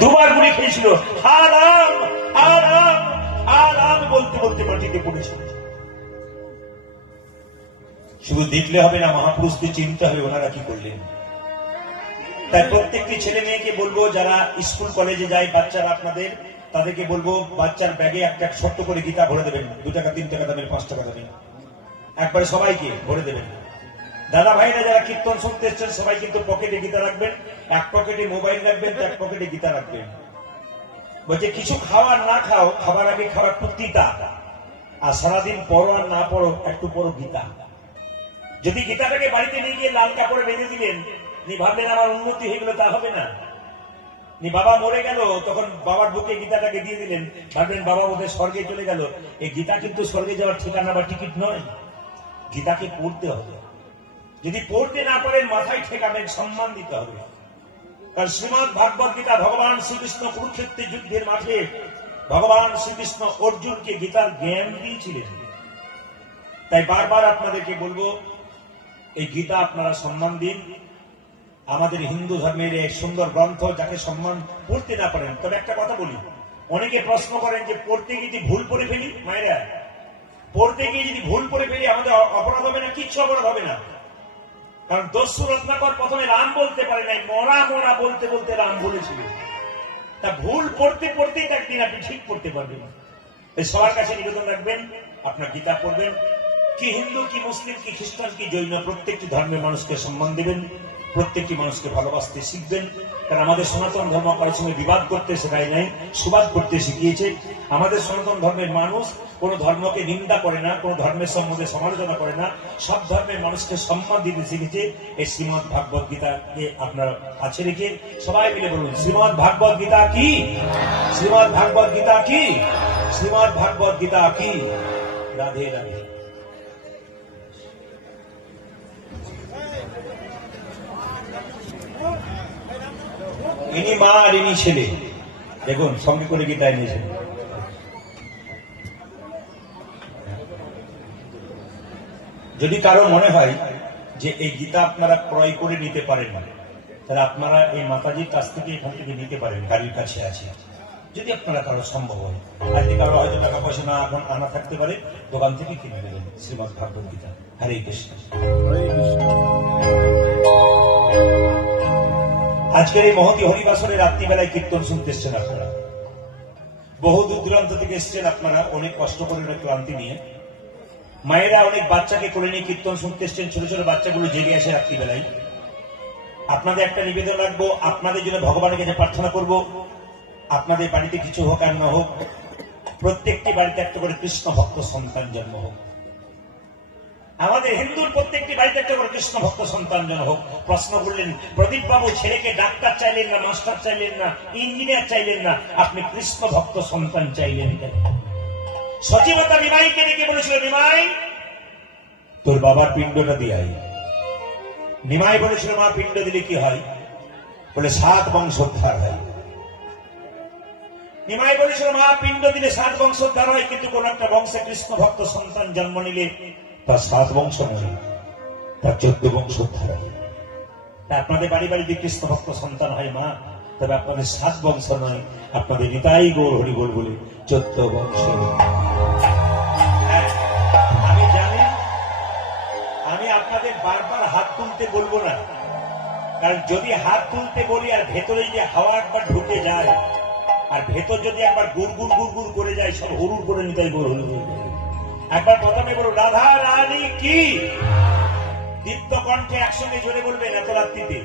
দুবার গুলি খেয়েছিল, হারাম হারাম হারাম বলতে বলতে মাটিতে পড়েছিল। শুধু দেখলে হবে না, মহাপুরুষকে চিনতে হবে ওনারা কি করলেন। তাই প্রত্যেকটি ছেলে মেয়েকে বলবো, যারা স্কুল কলেজে যায় বাচ্চারা, আপনাদের তাদেরকে বলবো বাচ্চার ব্যাগে একটা ছোট্ট করে গীতা ভরে দেবেন। 2 টাকা 3 টাকা দামের 5 টাকা দামের একবারে সবাইকে ভরে দেবেন। দাদা ভাইরা যারা কীর্তন শুনতে এসছেন সবাই কিন্তু পকেটে গীতা রাখবেন, এক পকেটে মোবাইল রাখবেন, এক পকেটে গীতা রাখবেন। বলছে কিছু খাওয়া না খাও, খাবার আগে খাওয়ার প্রতিটা, আর সারাদিন পড়ো আর না পড়ো একটু পড়ো গীতা। যদি গীতাটাকে বাড়িতে নিয়ে গিয়ে লাল কাপড়ে বেঁধে দিলেন, নি ভাবলেন আমার উন্নতি হয়ে গেল, তা হবে না। নি বাবা মরে গেল, তখন বাবার বুকে গীতাটাকে দিয়ে দিলেন, ভাবলেন বাবা বোধহয় স্বর্গে চলে গেল। এই গীতা কিন্তু স্বর্গে যাওয়ার ঠিকানা বা টিকিট নয়, গীতাকে পড়তে হবে। যদি পড়তে না পারেন মাথায় ঠেকাবেন, সম্মান দিতে হবে। কারণ শ্রীমদ ভাগবত গীতা ভগবান শ্রীকৃষ্ণ কুরুক্ষেত্রের যুদ্ধের মাঠে ভগবান শ্রীকৃষ্ণ অর্জুনকে গীতার জ্ঞান দিয়েছিলেন। তাই বারবার আপনাদেরকে বলবো, এই গীতা আপনারা সম্মান দিন। আমাদের হিন্দু ধর্মের এক সুন্দর গ্রন্থ, যাকে সম্মান পড়তে না পারেন। তবে একটা কথা বলি, অনেকে প্রশ্ন করেন যে পড়তে গিয়ে যদি ভুল করে ফেলি, মায়েরা পড়তে গিয়ে যদি ভুল করে ফেলি আমাদের অপরাধ হবে না? কিচ্ছু অপরাধ হবে না। কারণ দস্যু রত্নাকর প্রথমে রাম বলতে পারে নাই, মরা মরা বলতে বলতে রাম বলেছিল। তা ভুল পড়তে পড়তেই একদিন আপনি ঠিক পড়তে পারবেন। সবার কাছে নিবেদন রাখবেন, আপনার গীতা পড়বেন। কি হিন্দু, কি মুসলিম, কি খ্রিস্টান, কি জৈন, প্রত্যেকটি ধর্মের মানুষকে সম্মান দেবেন, প্রত্যেকটি মানুষকে ভালোবাসতে শিখবেন। কারণ আমাদের সনাতন ধর্ম কারোর সঙ্গে বিবাদ করতে শেখায় নাই, সুবাদ করতে শিখিয়েছে। আমাদের সনাতন ধর্মের মানুষ কোন ধর্মকে নিন্দা করে না, কোন ধর্মের সম্বন্ধে সমালোচনা করে না, সব ধর্মের মানুষকে সম্মান দিতে শিখেছে। এই শ্রীমদ ভাগবত গীতাকে আপনার কাছে রেখে সবাই মিলে বলুন, শ্রীমদ ভাগবত গীতা কি, শ্রীমদ ভাগবত গীতা কি, শ্রীমদ ভাগবত গীতা কি। রাধে রাধে। ইনি মা আর ইনি ছেলে, দেখুন সঙ্গে করে গীতা এনেছেন। যদি কারো মনে হয় যে এই গীতা আপনারা ক্রয় করে নিতে পারেন না, তাহলে আপনারা এই মাতাজির কাছ থেকে এখান থেকে নিতে পারেন, গাড়ির কাছে আছে। যদি আপনারা কারো সম্ভব হয়, আজকে কারো হয়তো টাকা পয়সা না এখন আনা থাকতে পারে, দোকান থেকে কিনে নেবেন শ্রীমদ ভাগবত গীতা। হরে কৃষ্ণ, হরে কৃষ্ণ। আজকের এই মহতি হরিবাসরের রাত্রিবেলায় কীর্তন শুনতে এসছেন আপনারা, বহু দূর দূরান্ত থেকে এসছেন আপনারা, অনেক কষ্ট করে, অনেক ক্লান্তি নিয়ে। মায়েরা অনেক বাচ্চাকে করে নিয়ে কীর্তন শুনতে এসছেন, ছোট ছোট বাচ্চাগুলো জেগে আসে রাত্রিবেলায়। আপনাদের একটা নিবেদন রাখবো, আপনাদের জন্য ভগবানের কাছে প্রার্থনা করব, আপনাদের বাড়িতে কিছু হোক আর না হোক, প্রত্যেকটি বাড়িতে একটা করে কৃষ্ণ ভক্ত সন্তান জন্ম হোক। আমাদের হিন্দুর প্রত্যেকটি বাড়িতে একটা করে কৃষ্ণ ভক্ত সন্তান জন্ম হোক। প্রশ্ন করলেন, প্রদীপ বাবু ছেলেকে ডাক্তার চাইলেন না, মাস্টার চাইলেন না, ইঞ্জিনিয়ার চাইলেন না, আপনি কৃষ্ণ ভক্ত সন্তান চাইলেন কেন? সচিবতা নিমাইকে ডেকে বলেছিল, নিমাই তোর বাবার পিণ্ডটা দিয়ে। নিমাই বলেছিল, মা পিণ্ড দিলে কি হয়? বলে 7 বংশোদ্ধার হয়। নিমাই বলেছিল, মা পিণ্ড দিলে 7 বংশোদ্ধার হয়, কিন্তু কোন একটা বংশে কৃষ্ণ ভক্ত সন্তান জন্ম নিলে তার 7 বংশ নয়, তার 14 বংশোদ্ধার হয়। তা আপনাদের বাড়ি বাড়িতে কৃষ্ণ ভক্ত সন্তান হয় মা, তবে আপনাদের 7 বংশ নয়, আপনাদের নিতাই গৌর হরি বল বলে 14 বংশ। আমি জানি, আমি আপনাদের বারবার হাত তুলতে বলবো না, কারণ যদি হাত তুলতে বলি আর ভেতরে যে হাওয়া একবার ঢুকে যায়, আর ভেতর যদি একবার গুড়গুড় গুড়গুড় করে যায়, সব হুড়ুর করে নিতাই গৌর হরি বল। একবার প্রথমে বলুন, রাধা রানী কি, দীপ্ত কণ্ঠে একসঙ্গে জোরে বলবেন এত রাত্রিতে।